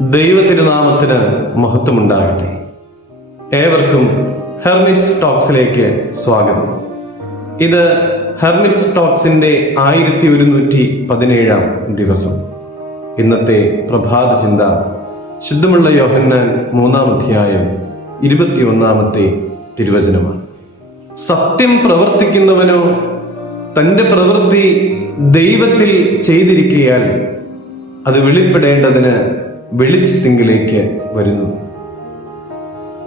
ദൈവതിരുനാമത്തിന് മഹത്വമുണ്ടാകട്ടെ. ഏവർക്കും ഹെർമിറ്റ്സ് ടോക്സിലേക്ക് സ്വാഗതം. ഇത് ഹെർമിറ്റ്സ് ടോക്സിന്റെ 1117 ദിവസം. ഇന്നത്തെ പ്രഭാത ചിന്ത ശുദ്ധമുള്ള യോഹന്നാൻ 3-ാം അധ്യായം 21-ാമത്തെ തിരുവചനമാണ്. സത്യം പ്രവർത്തിക്കുന്നവനോ തൻ്റെ പ്രവൃത്തി ദൈവത്തിൽ ചെയ്തിരിക്കയാൽ അത് വെളിപ്പെടേണ്ടതിന് വെളിച്ചത്തിങ്കിലേക്ക് വരുന്നു.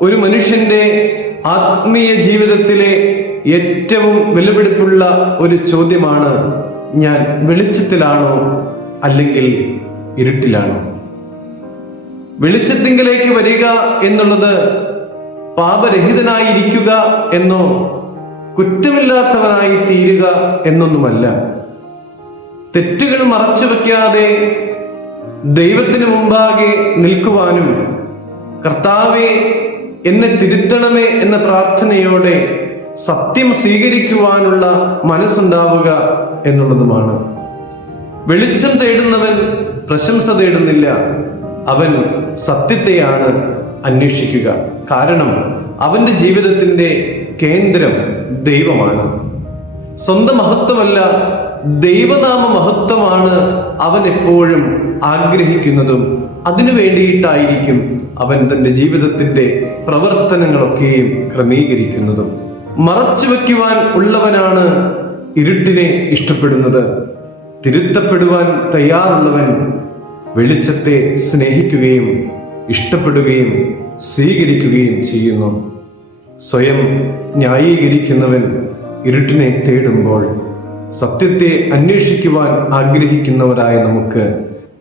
ഒരു മനുഷ്യന്റെ ആത്മീയ ജീവിതത്തിലെ ഏറ്റവും വിലപിടിപ്പുള്ള ഒരു ചോദ്യമാണ്: ഞാൻ വെളിച്ചത്തിലാണോ അല്ലെങ്കിൽ ഇരുട്ടിലാണോ? വെളിച്ചത്തിങ്കിലേക്ക് വരിക എന്നുള്ളത് പാപരഹിതനായിരിക്കുക എന്നോ കുറ്റമില്ലാത്തവനായി തീരുക എന്നൊന്നുമല്ല. തെറ്റുകൾ മറച്ചു വയ്ക്കാതെ ദൈവത്തിന് മുമ്പാകെ നിൽക്കുവാനും കർത്താവേ എന്നെ തിരുത്തണമേ എന്ന പ്രാർത്ഥനയോടെ സത്യം സ്വീകരിക്കുവാനുള്ള മനസ്സുണ്ടാവുക എന്നുള്ളതുമാണ്. വെളിച്ചം തേടുന്നവൻ പ്രശംസ തേടുന്നില്ല, അവൻ സത്യത്തെയാണ് അന്വേഷിക്കുക. കാരണം അവന്റെ ജീവിതത്തിന്റെ കേന്ദ്രം ദൈവമാണ്. സ്വന്തം മഹത്വമല്ല, ദൈവനാമ മഹത്വമാണ് അവൻ എപ്പോഴും ആഗ്രഹിക്കുന്നതും. അതിനു വേണ്ടിയിട്ടായിരിക്കും അവൻ തൻ്റെ ജീവിതത്തിന്റെ പ്രവർത്തനങ്ങളൊക്കെയും ക്രമീകരിക്കുന്നതും. മറച്ചു വയ്ക്കുവാൻ ഉള്ളവനാണ് ഇരുട്ടിനെ ഇഷ്ടപ്പെടുന്നത്. തിരുത്തപ്പെടുവാൻ തയ്യാറുള്ളവൻ വെളിച്ചത്തെ സ്നേഹിക്കുകയും ഇഷ്ടപ്പെടുകയും സ്വീകരിക്കുകയും ചെയ്യുന്നു. സ്വയം ന്യായീകരിക്കുന്നവൻ ഇരുട്ടിനെ തേടുമ്പോൾ സത്യത്തെ അന്വേഷിക്കുവാൻ ആഗ്രഹിക്കുന്നവരായ നമുക്ക്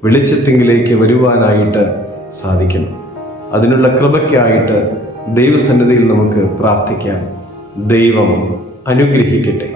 വെളിച്ചത്തിങ്കിലേക്ക് വരുവാനായിട്ട് സാധിക്കണം. അതിനുള്ള കൃപയ്ക്കായിട്ട് ദൈവസന്നിധിയിൽ നമുക്ക് പ്രാർത്ഥിക്കാം. ദൈവം അനുഗ്രഹിക്കട്ടെ.